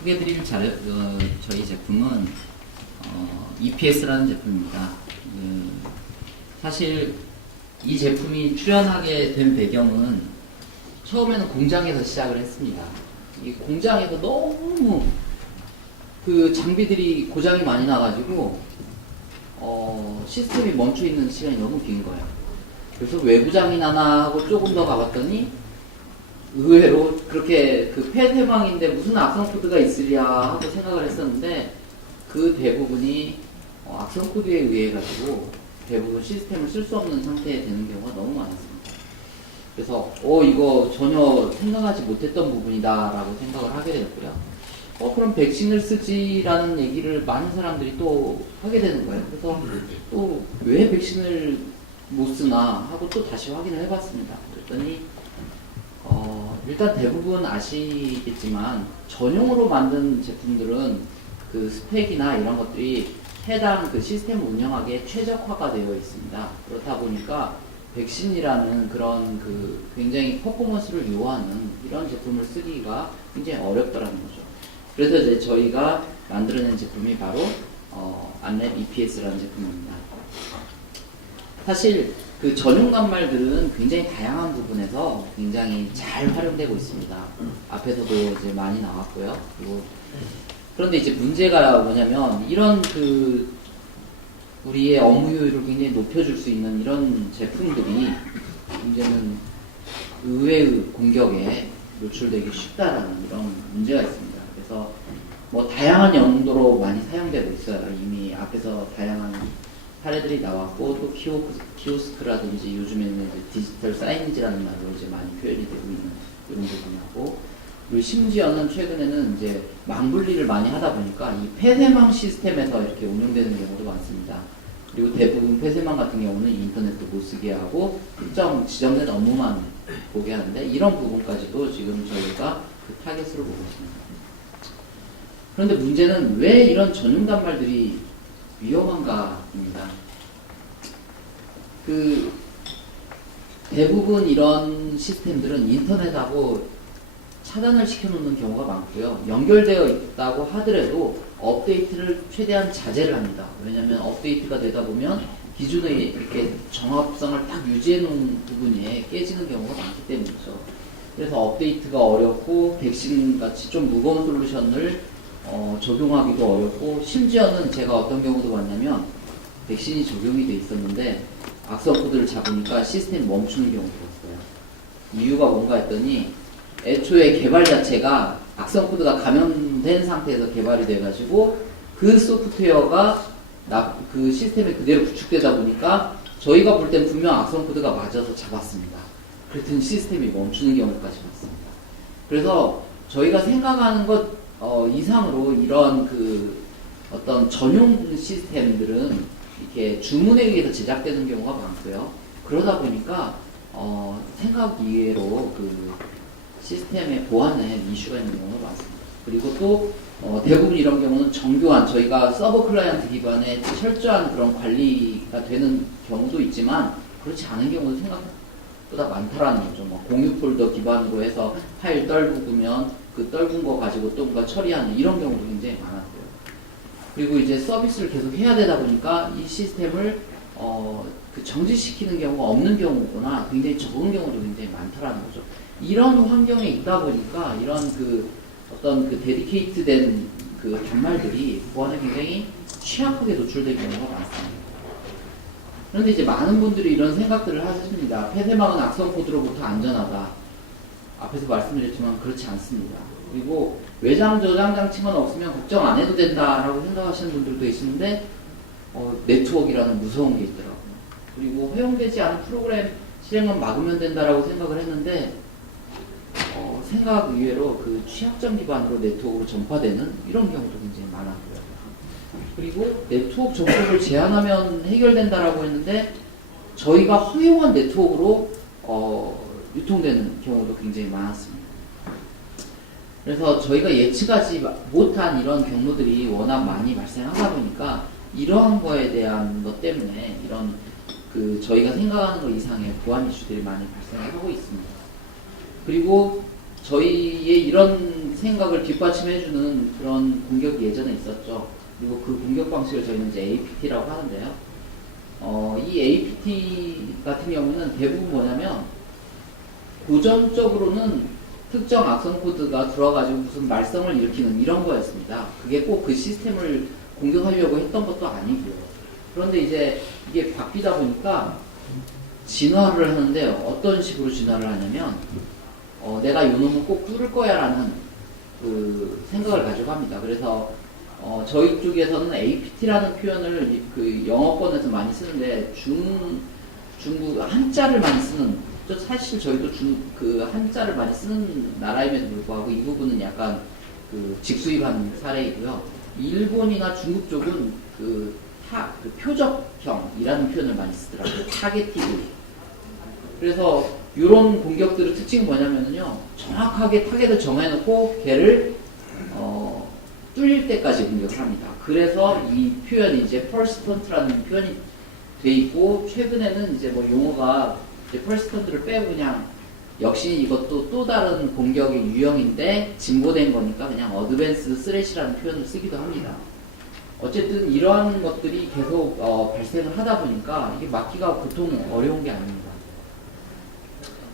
소개해드릴 저희 제품은 EPS라는 제품입니다. 사실 이 제품이 출연하게 된 배경은 처음에는 공장에서 시작을 했습니다. 이 공장에서 너무 그 장비들이 고장이 많이 나가지고 시스템이 멈춰 있는 시간이 너무 긴 거예요. 그래서 외부장이 나나 하고 조금 더 가봤더니 의외로 그렇게 그 폐쇄망인데 무슨 악성 코드가 있으랴 하고 생각을 했었는데 그 대부분이 악성 코드에 의해 가지고 대부분 시스템을 쓸 수 없는 상태에 되는 경우가 너무 많았습니다. 그래서 이거 전혀 생각하지 못했던 부분이다 라고 생각을 하게 됐고요. 그럼 백신을 쓰지라는 얘기를 많은 사람들이 또 하게 되는 거예요. 그래서 또 왜 백신을 못 쓰나 하고 또 다시 확인을 해봤습니다. 그랬더니 일단 대부분 아시겠지만 전용으로 만든 제품들은 그 스펙이나 이런 것들이 해당 그 시스템을 운영하기에 최적화가 되어 있습니다. 그렇다 보니까 백신이라는 그런 그 굉장히 퍼포먼스를 요하는 이런 제품을 쓰기가 굉장히 어렵더라는 거죠. 그래서 이제 저희가 만들어낸 제품이 바로 안랩 EPS라는 제품입니다. 사실 그 전용 단말들은 굉장히 다양한 부분에서 굉장히 잘 활용되고 있습니다. 앞에서도 이제 많이 나왔고요. 그리고 그런데 이제 문제가 뭐냐면 이런 그 우리의 업무 효율을 굉장히 높여줄 수 있는 이런 제품들이 문제는 의외의 공격에 노출되기 쉽다라는 이런 문제가 있습니다. 그래서 뭐 다양한 용도로 많이 사용되고 있어요. 이미 앞에서 다양한 사례들이 나왔고 또 키오스크라든지 요즘에는 이제 디지털 사이니지라는 말로 이제 많이 표현이 되고 있는 이런 부분이고, 그리고 심지어는 최근에는 이제 망분리를 많이 하다 보니까 이 폐쇄망 시스템에서 이렇게 운영되는 경우도 많습니다. 그리고 대부분 폐쇄망 같은 경우는 인터넷도 못 쓰게 하고 특정 지정된 업무만 보게 하는데 이런 부분까지도 지금 저희가 그 타겟으로 보고 있습니다. 그런데 문제는 왜 이런 전용 단말들이 위험한가입니다. 그 대부분 이런 시스템들은 인터넷하고 차단을 시켜놓는 경우가 많고요. 연결되어 있다고 하더라도 업데이트를 최대한 자제를 합니다. 왜냐하면 업데이트가 되다 보면 기존의 이렇게 정합성을 딱 유지해놓은 부분이 깨지는 경우가 많기 때문이죠. 그래서 업데이트가 어렵고 백신같이 좀 무거운 솔루션을 적용하기도 어렵고, 심지어는 제가 어떤 경우도 봤냐면 백신이 적용이 돼 있었는데 악성 코드를 잡으니까 시스템이 멈추는 경우도 봤어요. 이유가 뭔가 했더니 애초에 개발 자체가 악성 코드가 감염된 상태에서 개발이 돼가지고 그 소프트웨어가 그 시스템에 그대로 구축되다 보니까 저희가 볼 땐 분명 악성 코드가 맞아서 잡았습니다. 그랬더니 시스템이 멈추는 경우까지 봤습니다. 그래서 저희가 생각하는 것 이상으로 이런 그 어떤 전용 시스템들은 이렇게 주문에 의해서 제작되는 경우가 많고요. 그러다 보니까 생각 이외로 그 시스템의 보안에 이슈가 있는 경우가 많습니다. 그리고 또 대부분 이런 경우는 정교한 저희가 서버 클라이언트 기반의 철저한 그런 관리가 되는 경우도 있지만 그렇지 않은 경우도 생각보다 많다라는 거죠. 뭐 공유 폴더 기반으로 해서 파일 떨구면 그 떨군 거 가지고 또 뭔가 처리하는 이런 경우도 굉장히 많았고요. 그리고 이제 서비스를 계속 해야 되다 보니까 이 시스템을 그 정지시키는 경우가 없는 경우거나 굉장히 적은 경우도 굉장히 많다라는 거죠. 이런 환경에 있다 보니까 이런 그 어떤 그 데디케이트된 그 단말들이 보안에 굉장히 취약하게 노출된 경우가 많습니다. 그런데 이제 많은 분들이 이런 생각들을 하십니다. 폐쇄망은 악성 코드로부터 안전하다. 앞에서 말씀드렸지만 그렇지 않습니다. 그리고 외장 저장 장치만 없으면 걱정 안 해도 된다라고 생각하시는 분들도 계시는데 네트워크라는 무서운 게 있더라고요. 그리고 허용되지 않은 프로그램 실행만 막으면 된다라고 생각을 했는데 생각 이외로 그 취약점 기반으로 네트워크로 전파되는 이런 경우도 굉장히 많았고요. 그리고 네트워크 접속을 제한하면 해결된다라고 했는데 저희가 허용한 네트워크로 유통되는 경우도 굉장히 많았습니다. 그래서 저희가 예측하지 못한 이런 경로들이 워낙 많이 발생하다 보니까 이러한 거에 대한 것 때문에 이런 그 저희가 생각하는 것 이상의 보안 이슈들이 많이 발생하고 있습니다. 그리고 저희의 이런 생각을 뒷받침해주는 그런 공격이 예전에 있었죠. 그리고 그 공격 방식을 저희는 이제 APT라고 하는데요. 이 APT 같은 경우는 대부분 뭐냐면 고전적으로는 특정 악성 코드가 들어가지고 무슨 말썽을 일으키는 이런 거였습니다. 그게 꼭 그 시스템을 공격하려고 했던 것도 아니고요. 그런데 이제 이게 바뀌다 보니까 진화를 하는데 어떤 식으로 진화를 하냐면 내가 요 놈은 꼭 뚫을 거야 라는 그 생각을 가지고 합니다. 그래서 저희 쪽에서는 APT라는 표현을 그 영어권에서 많이 쓰는데 중국 한자를 많이 쓰는, 사실 저희도 그 한자를 많이 쓰는 나라임에도 불구하고 이 부분은 약간 그 직수입한 사례이고요. 일본이나 중국 쪽은 그 표적형이라는 표현을 많이 쓰더라고요. 타겟티브. 그래서 이런 공격들의 특징이 뭐냐면요, 정확하게 타겟을 정해놓고 걔를 뚫릴 때까지 공격을 합니다. 그래서 이 표현이 이제 퍼스턴트라는 표현이 돼 있고, 최근에는 이제 뭐 용어가 이제 퍼스턴트를 빼고 그냥 역시 이것도 또 다른 공격의 유형인데 진보된 거니까 그냥 어드밴스 스레시라는 표현을 쓰기도 합니다. 어쨌든 이러한 것들이 계속 발생을 하다 보니까 이게 막기가 보통 어려운 게 아닙니다.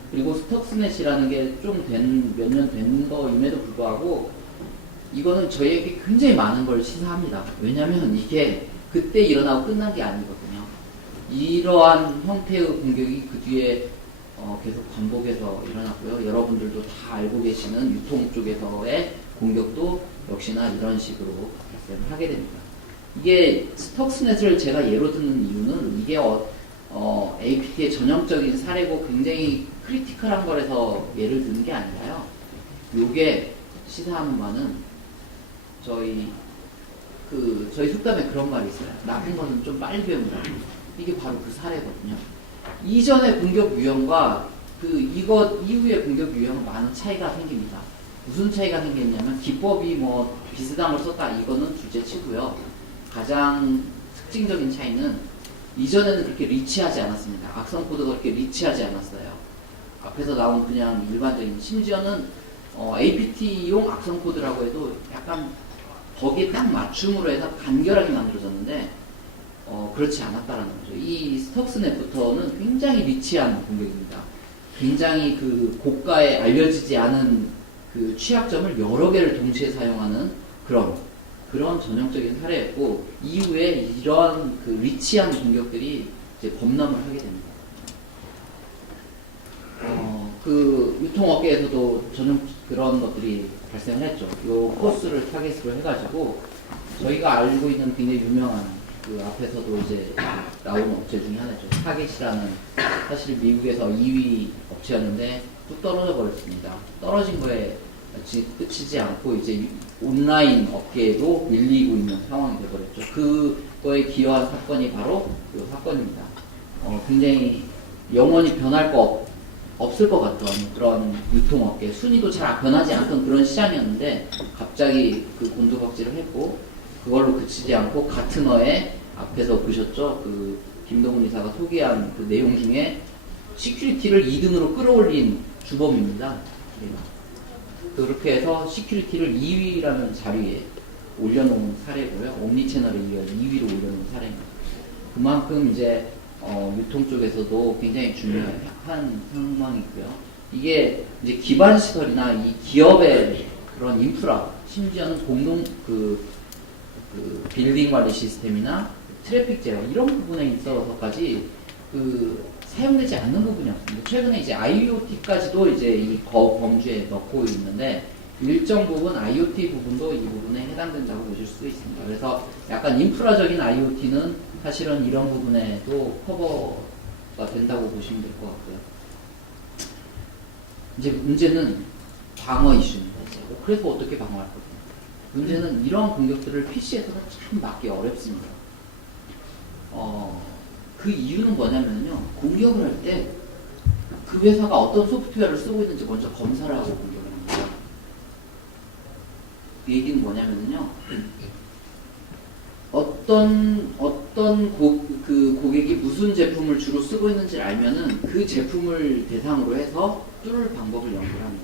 그리고 스톡스넷이라는 게 좀 몇 년 된 거임에도 불구하고 이거는 저희에게 굉장히 많은 걸 시사합니다. 왜냐하면 이게 그때 일어나고 끝난 게 아니거든요. 이러한 형태의 공격이 그 뒤에 계속 반복해서 일어났고요. 여러분들도 다 알고 계시는 유통 쪽에서의 공격도 역시나 이런 식으로 발생을 하게 됩니다. 이게 스톡스넷을 제가 예로 드는 이유는 이게 APT의 전형적인 사례고 굉장히 크리티컬한 거라서 예를 드는 게 아니라요. 요게 시사하는 바는 저희 속담에 그런 말이 있어요. 나쁜 거는 좀 빨리 배운다. 이게 바로 그 사례거든요. 이전의 공격 유형과 이것 이후의 공격 유형은 많은 차이가 생깁니다. 무슨 차이가 생겼냐면 기법이 뭐 비슷한 걸 썼다 이거는 둘째 치고요. 가장 특징적인 차이는 이전에는 그렇게 리치하지 않았습니다. 악성 코드가 그렇게 리치하지 않았어요. 앞에서 나온 그냥 일반적인, 심지어는 APT용 악성 코드라고 해도 약간 거기에 딱 맞춤으로 해서 간결하게 만들어졌는데 그렇지 않았다라는 거죠. 이 스톡스넷부터는 굉장히 리치한 공격입니다. 굉장히 그 고가에 알려지지 않은 그 취약점을 여러 개를 동시에 사용하는 그런 전형적인 사례였고, 이후에 이러한 그 리치한 공격들이 이제 범람을 하게 됩니다. 그 유통업계에서도 전혀 그런 것들이 발생을 했죠. 요 코스를 타겟으로 해가지고 저희가 알고 있는 굉장히 유명한 그 앞에서도 이제 나오는 업체 중에 하나죠. 타겟이라는, 사실 미국에서 2위 업체였는데 뚝 떨어져 버렸습니다. 떨어진 거에 끝이지 않고 이제 온라인 업계에도 밀리고 있는 상황이 되어버렸죠. 그거에 기여한 사건이 바로 이 사건입니다. 굉장히 영원히 변할 거 없을 것 같던 그런 유통업계, 순위도 잘 변하지 않던 그런 시장이었는데 갑자기 그 곤두박질을 했고, 그걸로 그치지 않고 가트너에 앞에서 보셨죠? 그 김동훈 이사가 소개한 그 내용 중에 시큐리티를 2등으로 끌어올린 주범입니다. 그렇게 해서 시큐리티를 2위라는 자리에 올려놓은 사례고요. 옴니채널에 이어 2위로 올려놓은 사례입니다. 그만큼 이제 유통 쪽에서도 굉장히 중요한 상황이고요. 이게 이제 기반 시설이나 이 기업의 그런 인프라, 심지어는 공동 빌딩 관리 시스템이나 트래픽 제어 이런 부분에 있어서까지 사용되지 않는 부분이었습니다. 최근에 이제 IoT까지도 이제 이 범주에 넣고 있는데 일정 부분 IoT 부분도 이 부분에 해당된다고 보실 수 있습니다. 그래서 약간 인프라적인 IoT는 사실은 이런 부분에도 커버가 된다고 보시면 될 것 같고요. 이제 문제는 방어 이슈입니다. 이제. 그래서 어떻게 방어할 거냐. 문제는 이런 공격들을 PC에서는 참 막기 어렵습니다. 그 이유는 뭐냐면요. 공격을 할 때 그 회사가 어떤 소프트웨어를 쓰고 있는지 먼저 검사를 하고 공격을 합니다. 그 얘기는 뭐냐면요. 어떤 고객이 무슨 제품을 주로 쓰고 있는지 알면은 그 제품을 대상으로 해서 뚫을 방법을 연구합니다.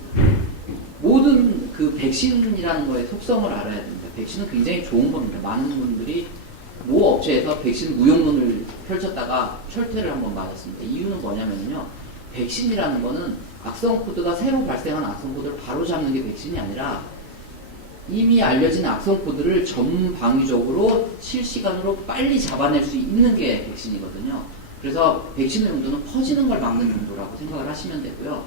그 백신이라는 거의 속성을 알아야 됩니다. 백신은 굉장히 좋은 겁니다. 많은 분들이 모 업체에서 백신 무용론을 펼쳤다가 철퇴를 한번 맞았습니다. 이유는 뭐냐면요. 백신이라는 거는 악성 코드가 새로 발생한 악성 코드를 바로 잡는 게 백신이 아니라 이미 알려진 악성 코드를 전방위적으로 실시간으로 빨리 잡아낼 수 있는 게 백신이거든요. 그래서 백신의 용도는 퍼지는 걸 막는 용도라고 생각을 하시면 되고요.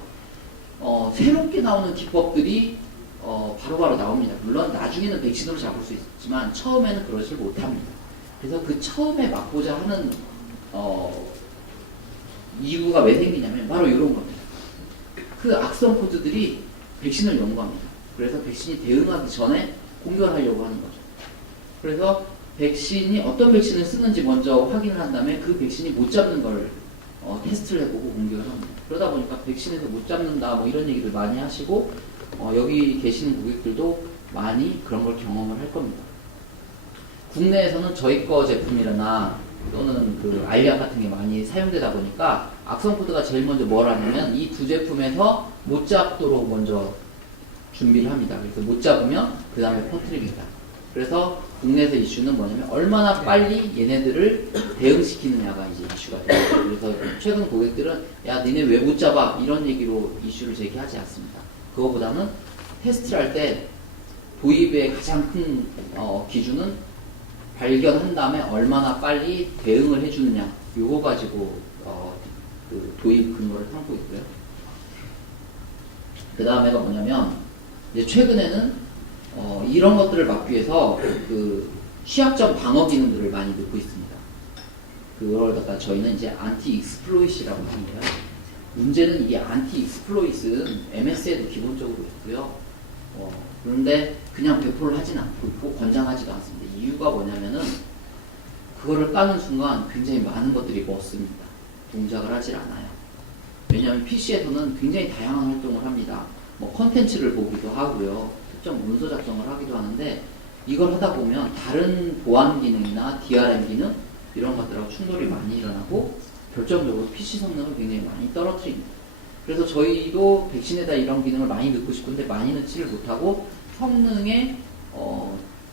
새롭게 나오는 기법들이 바로바로 나옵니다. 물론 나중에는 백신으로 잡을 수 있지만 처음에는 그러질 못합니다. 그래서 그 처음에 막고자 하는 이유가 왜 생기냐면 바로 이런 겁니다. 그 악성 코드들이 백신을 연구합니다. 그래서 백신이 대응하기 전에 공격을 하려고 하는 거죠. 그래서 백신이 어떤 백신을 쓰는지 먼저 확인을 한 다음에 그 백신이 못 잡는 걸 테스트를 해보고 공격을 합니다. 그러다 보니까 백신에서 못 잡는다 뭐 이런 얘기를 많이 하시고 여기 계시는 고객들도 많이 그런 걸 경험을 할 겁니다. 국내에서는 저희 거 제품이나 또는 그 알약 같은 게 많이 사용되다 보니까 악성 코드가 제일 먼저 뭘 하냐면 이 두 제품에서 못 잡도록 먼저 준비를 합니다. 그래서 못 잡으면 그 다음에 퍼뜨립니다. 그래서 국내에서 이슈는 뭐냐면 얼마나 빨리 얘네들을 대응시키느냐가 이제 이슈가 됩니다. 그래서 최근 고객들은 야 니네 왜 못 잡아 이런 얘기로 이슈를 제기하지 않습니다. 그거보다는 테스트를 할 때 도입의 가장 큰 기준은 발견한 다음에 얼마나 빨리 대응을 해주느냐 요거 가지고 그 도입 근거를 삼고 있고요. 그 다음에가 뭐냐면 이제 최근에는 이런 것들을 막기 위해서 그 취약점 방어 기능들을 많이 넣고 있습니다. 그걸 갖다 저희는 이제 안티 익스플로잇이라고 하는데요. 문제는 이게 안티 익스플로잇은 MS에도 기본적으로 있고요. 그런데 그냥 배포를 하진 않고 있고 권장하지도 않습니다. 이유가 뭐냐면은 그거를 까는 순간 굉장히 많은 것들이 먹습니다. 동작을 하질 않아요. 왜냐하면 PC에서는 굉장히 다양한 활동을 합니다. 뭐 컨텐츠를 보기도 하고요. 특정 문서 작성을 하기도 하는데 이걸 하다 보면 다른 보안 기능이나 DRM 기능 이런 것들하고 충돌이 많이 일어나고 결정적으로 PC 성능을 굉장히 많이 떨어뜨립니다. 그래서 저희도 백신에다 이런 기능을 많이 넣고 싶은데 많이 넣지를 못하고 성능에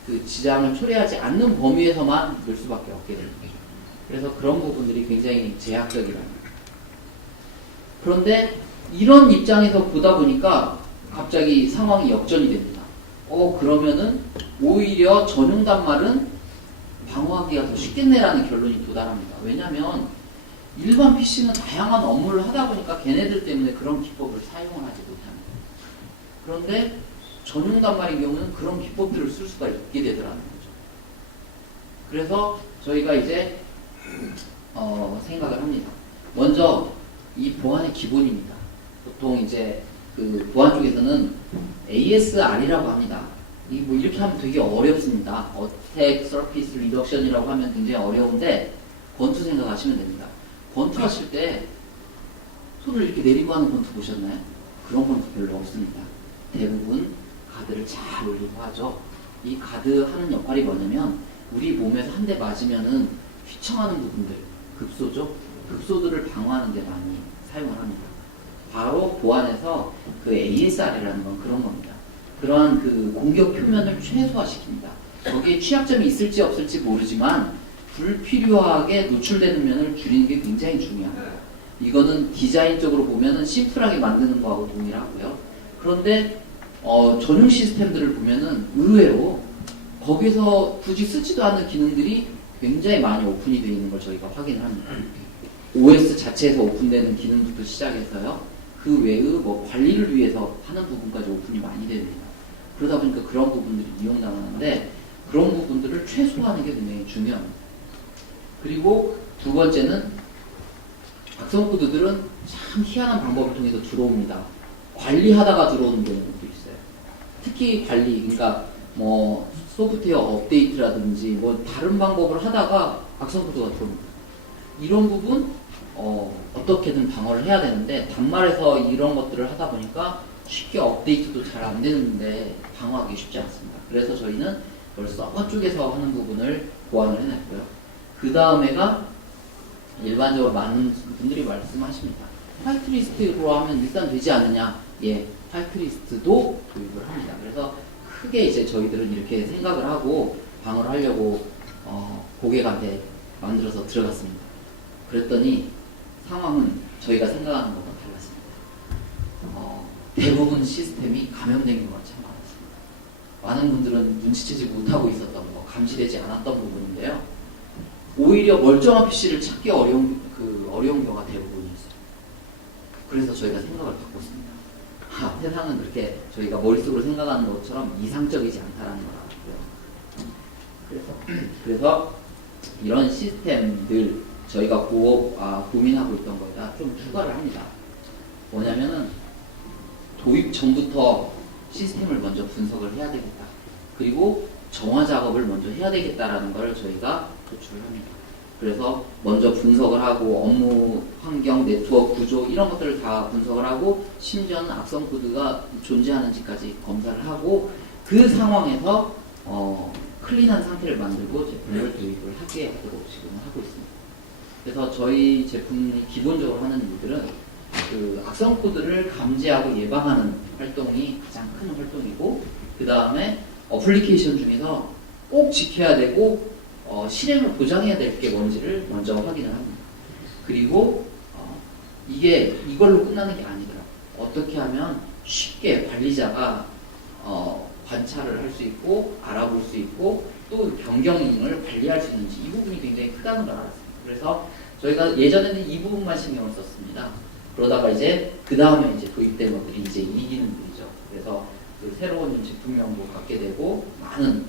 그 지장을 초래하지 않는 범위에서만 넣을 수밖에 없게 되는 거죠. 그래서 그런 부분들이 굉장히 제약적이랍니다. 그런데 이런 입장에서 보다 보니까 갑자기 상황이 역전이 됩니다. 그러면은 오히려 전용 단말은 방어하기가 더 쉽겠네라는 결론이 도달합니다. 왜냐하면 일반 PC는 다양한 업무를 하다 보니까 걔네들 때문에 그런 기법을 사용을 하지 못합니다. 그런데 전용 단말인 경우는 그런 기법들을 쓸 수가 있게 되더라는 거죠. 그래서 저희가 이제 생각을 합니다. 먼저 이 보안의 기본입니다. 보통 이제 그 보안 쪽에서는 ASR이라고 합니다. 이 뭐 이렇게 하면 되게 어렵습니다. Attack Surface Reduction이라고 하면 굉장히 어려운데 권투 생각하시면 됩니다. 권투 하실 때 손을 이렇게 내리고 하는 권투 보셨나요? 그런 권투 별로 없습니다. 대부분 가드를 잘 올리고 하죠. 이 가드 하는 역할이 뭐냐면 우리 몸에서 한 대 맞으면은 휘청하는 부분들, 급소죠? 급소들을 방어하는 데 많이 사용을 합니다. 바로 보안에서 그 ASR이라는 건 그런 겁니다. 그러한 그 공격 표면을 최소화시킵니다. 거기에 취약점이 있을지 없을지 모르지만 불필요하게 노출되는 면을 줄이는 게 굉장히 중요합니다. 이거는 디자인적으로 보면은 심플하게 만드는 거하고 동일하고요. 그런데 전용 시스템들을 보면은 의외로 거기서 굳이 쓰지도 않는 기능들이 굉장히 많이 오픈이 되어 있는 걸 저희가 확인을 합니다. OS 자체에서 오픈되는 기능부터 시작해서요. 그 외의 뭐 관리를 위해서 하는 부분까지 오픈이 많이 됩니다. 그러다 보니까 그런 부분들이 이용당하는데 그런 부분들을 최소화하는 게 굉장히 중요합니다. 그리고 두 번째는 악성 코드들은 참 희한한 방법을 통해서 들어옵니다. 관리하다가 들어오는 경우도 있어요. 특히 관리, 그러니까 뭐 소프트웨어 업데이트라든지 뭐 다른 방법을 하다가 악성 코드가 들어옵니다. 이런 부분 어떻게든 방어를 해야 되는데 단말에서 이런 것들을 하다 보니까 쉽게 업데이트도 잘 안 되는데 방어하기 쉽지 않습니다. 그래서 저희는 그걸 서버 쪽에서 하는 부분을 보완을 해놨고요. 그 다음에가 일반적으로 많은 분들이 말씀하십니다. 화이트리스트로 하면 일단 되지 않느냐? 예, 화이트리스트도 도입을 합니다. 그래서 크게 이제 저희들은 이렇게 생각을 하고 방어를 하려고 고객한테 만들어서 들어갔습니다. 그랬더니 상황은 저희가 생각하는 것과 달랐습니다. 대부분 시스템이 감염된 경우가 참 많았습니다. 많은 분들은 눈치채지 못하고 있었던 거, 감시되지 않았던 부분인데요. 오히려 멀쩡한 PC를 찾기 어려운 경우가 대부분이었어요. 그래서 저희가 생각을 바꿨습니다. 세상은 그렇게 저희가 머릿속으로 생각하는 것처럼 이상적이지 않다라는 거라고요. 그래서 이런 시스템들 저희가 고민하고 있던 거에다 좀 추가를 합니다. 뭐냐면은 도입 전부터 시스템을 먼저 분석을 해야 되겠다. 그리고 정화 작업을 먼저 해야 되겠다라는 걸 저희가 도출을 합니다. 그래서 먼저 분석을 하고 업무 환경, 네트워크 구조 이런 것들을 다 분석을 하고 심지어는 악성 코드가 존재하는지까지 검사를 하고 그 상황에서 클린한 상태를 만들고 제품을 도입을 하게 하도록 지금 하고 있습니다. 그래서 저희 제품이 기본적으로 하는 일들은 그 악성 코드를 감지하고 예방하는 활동이 가장 큰 활동이고, 그 다음에 어플리케이션 중에서 꼭 지켜야 되고 실행을 보장해야 될 게 뭔지를 먼저 확인을 합니다. 그리고 이걸로 끝나는 게 아니더라고요. 어떻게 하면 쉽게 관리자가 관찰을 할 수 있고 알아볼 수 있고 또 변경을 관리할 수 있는지, 이 부분이 굉장히 크다는 걸 알았습니다. 그래서 저희가 예전에는 이 부분만 신경을 썼습니다. 그러다가 이제 그 다음에 이제 도입된 것들이 이제 이 기능들이죠. 그래서 그 새로운 제품명도 갖게 되고 많은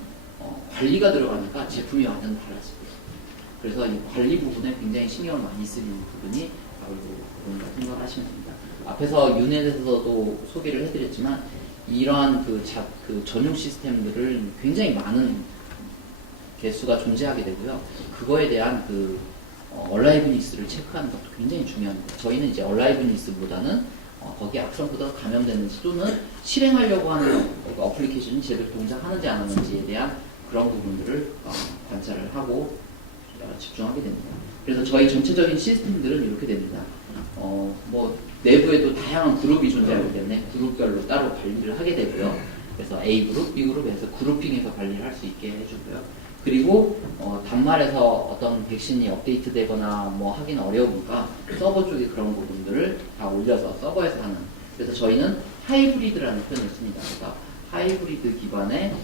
관리가 들어가니까 제품이 완전 달라지고요. 그래서 이 관리 부분에 굉장히 신경을 많이 쓰는 부분이 바로 이 부분이라고 생각을 하시면 됩니다. 앞에서 유넷에서도 소개를 해드렸지만 이러한 그 전용 시스템들을 굉장히 많은 개수가 존재하게 되고요. 그거에 대한 얼라이브니스를 체크하는 것도 굉장히 중요합니다. 저희는 이제 얼라이브니스보다는 거기에 악성 코드가 감염됐는지 또는 실행하려고 하는 어플리케이션이 제대로 동작하는지 안 하는지에 대한 그런 부분들을 관찰을 하고 집중하게 됩니다. 그래서 저희 전체적인 시스템들은 이렇게 됩니다. 내부에도 다양한 그룹이 존재하기 때문에 그룹별로 따로 관리를 하게 되고요. 그래서 A그룹, B그룹에서 그룹핑해서 관리를 할 수 있게 해주고요. 그리고 단말에서 어떤 백신이 업데이트 되거나 하기는 어려우니까 서버 쪽에 그런 부분들을 다 올려서 서버에서 하는, 그래서 저희는 하이브리드라는 표현을 씁니다. 그러니까 하이브리드 기반의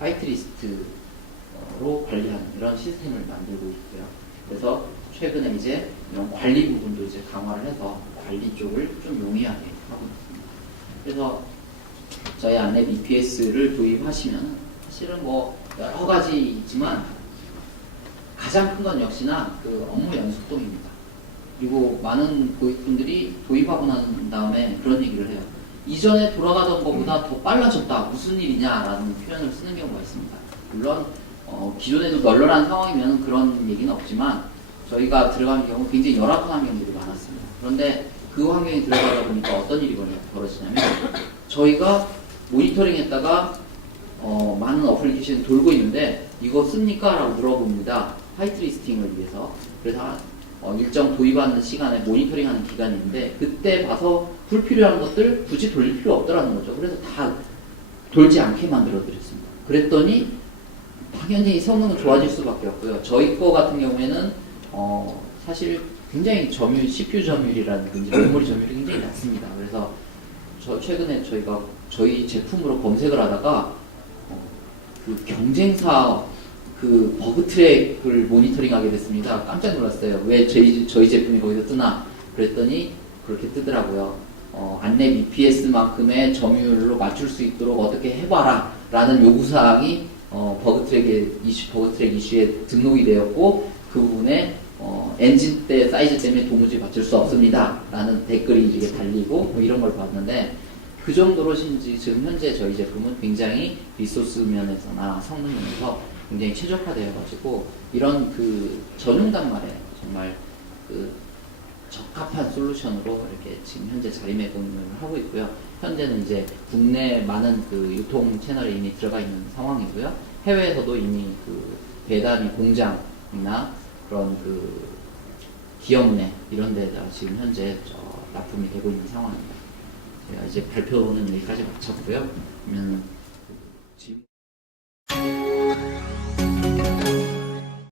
화이트리스트로 관리하는 이런 시스템을 만들고 있고요. 그래서 최근에 이제 이런 관리 부분도 이제 강화를 해서 관리 쪽을 좀 용이하게 하고 있습니다. 그래서 저희 안에 EPS를 도입하시면 사실은 여러 가지 있지만 가장 큰 건 역시나 업무 연속도입니다. 그리고 많은 고객분들이 도입하고 난 다음에 그런 얘기를 해요. 이전에 돌아가던 것보다 더 빨라졌다. 무슨 일이냐라는 표현을 쓰는 경우가 있습니다. 물론 기존에도 널널한 상황이면 그런 얘기는 없지만 저희가 들어간 경우 굉장히 열악한 환경들이 많았습니다. 그런데 그 환경에 들어가다 보니까 어떤 일이 벌어지냐면 저희가 모니터링 했다가 많은 어플리케이션이 돌고 있는데 이거 씁니까? 라고 물어봅니다. 화이트리스팅을 위해서. 그래서 일정 도입하는 시간에 모니터링하는 기간이 있는데 그때 봐서 불필요한 것들 굳이 돌릴 필요 없더라는 거죠. 그래서 다 돌지 않게 만들어 드렸습니다. 그랬더니 당연히 성능은 좋아질 수밖에 없고요. 저희 거 같은 경우에는 사실 굉장히 CPU 점유율이라든지 메모리 점유율이 굉장히 낮습니다. 그래서 최근에 저희 제품으로 검색을 하다가 경쟁사 버그 트랙을 모니터링하게 됐습니다. 깜짝 놀랐어요. 왜 저희 제품이 거기서 뜨나? 그랬더니 그렇게 뜨더라고요. 안랩 EPS만큼의 점유율로 맞출 수 있도록 어떻게 해봐라 라는 요구사항이 버그 트랙 이슈에 등록이 되었고 그 부분에 엔진대 사이즈 때문에 도무지 맞출 수 없습니다 라는 댓글이 이렇게 달리고 이런 걸 봤는데, 그 정도로 지금 현재 저희 제품은 굉장히 리소스 면에서나 성능 면에서 굉장히 최적화되어 가지고 이런 전용 단말에 정말 적합한 솔루션으로 이렇게 지금 현재 자리매김을 하고 있고요. 현재는 이제 국내 많은 유통 채널에 이미 들어가 있는 상황이고요. 해외에서도 이미 배달이 공장이나 그런 기업 내 이런 데다 지금 현재 납품이 되고 있는 상황입니다. 제가 이제 발표는 여기까지 마쳤고요. 그러면